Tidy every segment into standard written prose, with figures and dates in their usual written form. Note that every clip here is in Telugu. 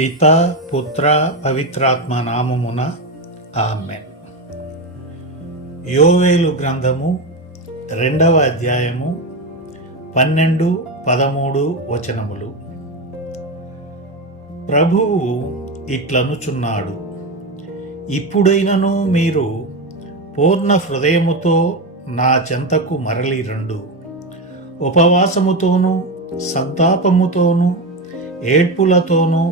పితా పుత్ర పవిత్రాత్మ నామమున ఆమేన్. యోవేలు గ్రంథము 2వ అధ్యాయము 12-13 వచనములు. ప్రభువు ఇట్లనుచున్నాడు, ఇప్పుడైనను మీరు పూర్ణ హృదయముతో నా చెంతకు మరలి రండు. ఉపవాసముతోనూ సంతాపముతోనూ ఏడ్పులతోనూ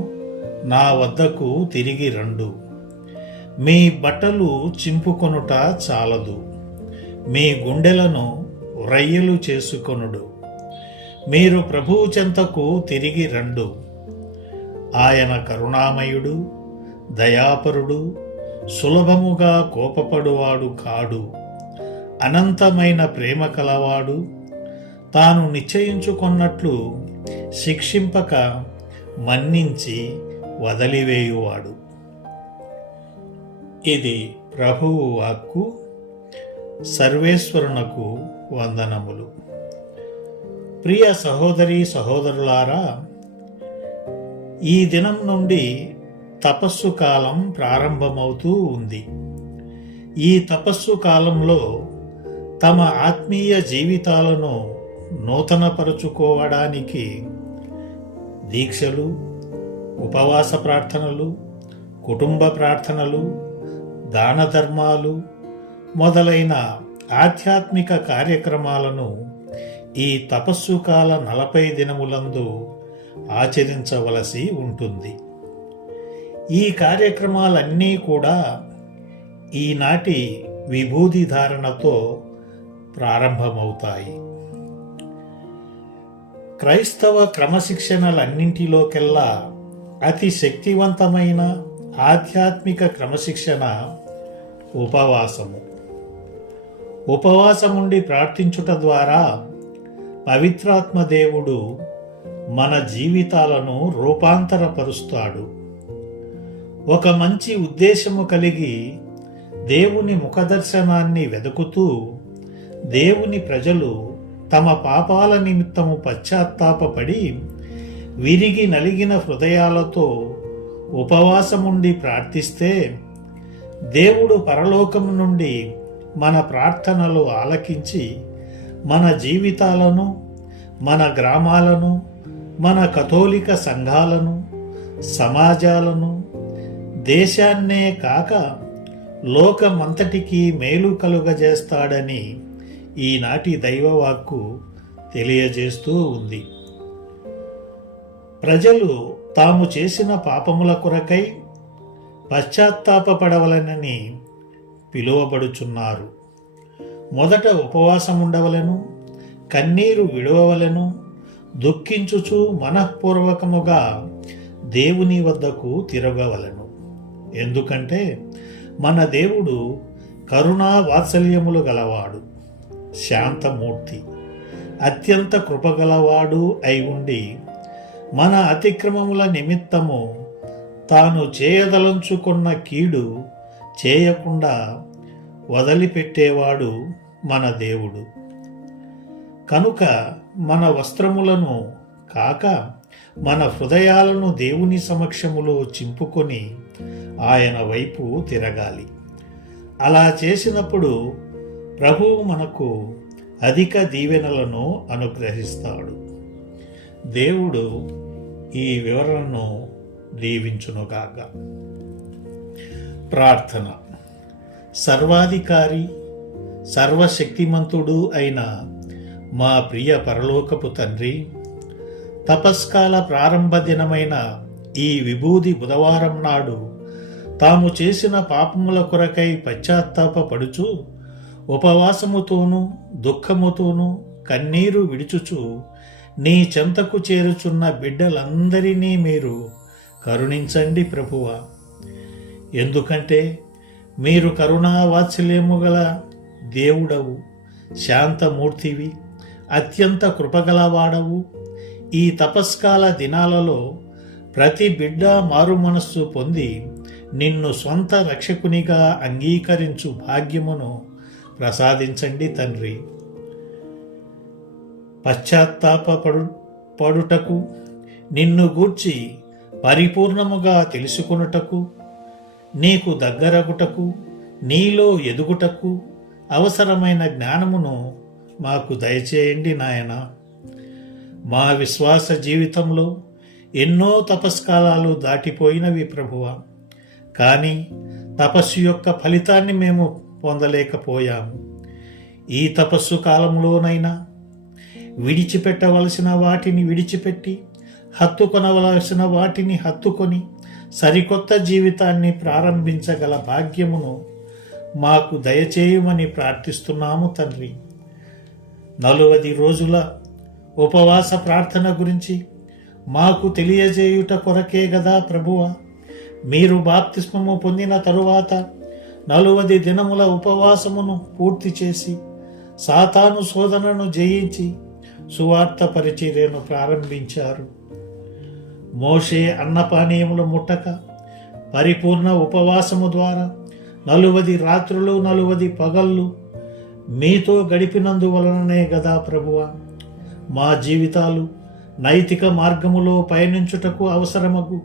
నా వద్దకు తిరిగి రండు. మీ బట్టలు చింపుకొనుట చాలదు, మీ గుండెలను రయ్యలు చేసుకొనుడు. మీరు ప్రభువు చెంతకు తిరిగి రండు. ఆయన కరుణామయుడు, దయాపరుడు, సులభముగా కోపపడువాడు కాడు. అనంతమైన ప్రేమ కలవాడు, తాను నిశ్చయించుకొన్నట్లు శిక్షింపక మన్నించి వదిలివేయువాడు. ఇది ప్రభువు వాక్కు. సర్వేశ్వరునకు వందనములు. ప్రియ సహోదరీ సహోదరులారా, ఈ దినం నుండి తపస్సు కాలం ప్రారంభమవుతూ ఉంది. ఈ తపస్సు కాలంలో తమ ఆత్మీయ జీవితాలను నూతనపరుచుకోవడానికి దీక్షలు, ఉపవాస ప్రార్థనలు, కుటుంబ ప్రార్థనలు, దాన ధర్మాలు మొదలైన ఆధ్యాత్మిక కార్యక్రమాలను ఈ తపస్సు కాల 40 దినములందు ఆచరించవలసి ఉంటుంది. ఈ కార్యక్రమాలన్నీ కూడా ఈనాటి విభూది ధారణతో ప్రారంభమవుతాయి. క్రైస్తవ క్రమశిక్షణలన్నింటిలోకెల్లా అతి శక్తివంతమైన ఆధ్యాత్మిక క్రమశిక్షణ ఉపవాసము. ఉపవాసముండి ప్రార్థించుట ద్వారా పవిత్రాత్మ దేవుడు మన జీవితాలను రూపాంతరపరుస్తాడు. ఒక మంచి ఉద్దేశము కలిగి దేవుని ముఖదర్శనాన్ని వెదుకుతూ దేవుని ప్రజలు తమ పాపాల నిమిత్తము పశ్చాత్తాపపడి విరిగి నలిగిన హృదయాలతో ఉపవాసముండి ప్రార్థిస్తే దేవుడు పరలోకము నుండి మన ప్రార్థనలు ఆలకించి మన జీవితాలను, మన గ్రామాలను, మన కథోలిక సంఘాలను, సమాజాలను, దేశాన్నే కాక లోకమంతటికీ మేలు కలుగజేస్తాడని ఈనాటి దైవవాక్కు తెలియజేస్తూ ఉంది. ప్రజలు తాము చేసిన పాపముల కొరకై పశ్చాత్తాపపడవలనని పిలువబడుచున్నారు. మొదట ఉపవాసముండవలెను, కన్నీరు విడవవలెను, దుఃఖించుచు మనఃపూర్వకముగా దేవుని వద్దకు తిరగవలెను. ఎందుకంటే మన దేవుడు కరుణా వాత్సల్యములు గలవాడు, శాంతమూర్తి, అత్యంత కృపగలవాడు అయి ఉండి మన అతిక్రమముల నిమిత్తము తాను చేయదలంచుకున్న కీడు చేయకుండా వదిలిపెట్టేవాడు మన దేవుడు. కనుక మన వస్త్రములను కాక మన హృదయాలను దేవుని సమక్షములో చింపుకొని ఆయన వైపు తిరగాలి. అలా చేసినప్పుడు ప్రభువు మనకు అధిక దీవెనలను అనుగ్రహిస్తాడు. దేవుడు ఈ వివరణను దీవించునుగాక. ప్రార్థన. సర్వాధికారి, సర్వశక్తిమంతుడు అయిన మా ప్రియ పరలోకపు తండ్రి, తపస్కాల ప్రారంభ దినమైన ఈ విభూది బుధవారం నాడు తాము చేసిన పాపముల కొరకై పశ్చాత్తాపపడుచు ఉపవాసముతోనూ దుఃఖముతోనూ కన్నీరు విడుచుచు నీ చెంతకు చేరుచున్న బిడ్డలందరినీ మీరు కరుణించండి ప్రభువా. ఎందుకంటే మీరు కరుణా వాత్సల్యము గల దేవుడవు, శాంతమూర్తివి, అత్యంత కృపగలవాడవు. ఈ తపస్కాల దినాలలో ప్రతి బిడ్డ మారు మనస్సు పొంది నిన్ను స్వంత రక్షకునిగా అంగీకరించు భాగ్యమును ప్రసాదించండి తండ్రి. పశ్చాత్తాపడుటకు నిన్ను గూర్చి పరిపూర్ణముగా తెలుసుకొనుటకు, నీకు దగ్గరగుటకు, నీలో ఎదుగుటకు అవసరమైన జ్ఞానమును మాకు దయచేయండి నాయన. మా విశ్వాస జీవితంలో ఎన్నో తపస్కాలాలు దాటిపోయినవి ప్రభువా, కానీ తపస్సు యొక్క ఫలితాన్ని మేము పొందలేకపోయాము. ఈ తపస్సు కాలంలోనైనా విడిచిపెట్టవలసిన వాటిని విడిచిపెట్టి, హత్తుకొనవలసిన వాటిని హత్తుకొని సరికొత్త జీవితాన్ని ప్రారంభించగల భాగ్యమును మాకు దయచేయమని ప్రార్థిస్తున్నాము తండ్రి. 40 రోజుల ఉపవాస ప్రార్థన గురించి మాకు తెలియజేయుట కొరకే గదా ప్రభువా మీరు బాప్తిస్మము పొందిన తరువాత 40 దినముల ఉపవాసమును పూర్తి చేసి సాతాను శోధనను జయించి సువార్త పరిచర్యను ప్రారంభించారు. మోషే అన్నపానీయములు ముట్టక పరిపూర్ణ ఉపవాసము ద్వారా 40 రాత్రులు 40 పగళ్ళు మీతో గడిపినందువలననే గదా ప్రభువా మా జీవితాలు నైతిక మార్గములో పయనించుటకు అవసరమగు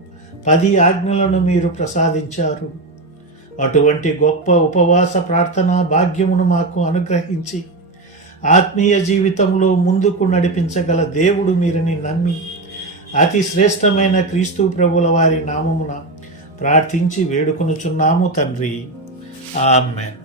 10 ఆజ్ఞలను మీరు ప్రసాదించారు. అటువంటి గొప్ప ఉపవాస ప్రార్థనా భాగ్యమును మాకు అనుగ్రహించి ఆత్మీయ జీవితంలో ముందుకు నడిపించగల దేవుడు మీరని నమ్మి అతి శ్రేష్టమైన క్రీస్తు ప్రభుల వారి నామమున ప్రార్థించి వేడుకొనుచున్నాము తండ్రి. ఆమేన్.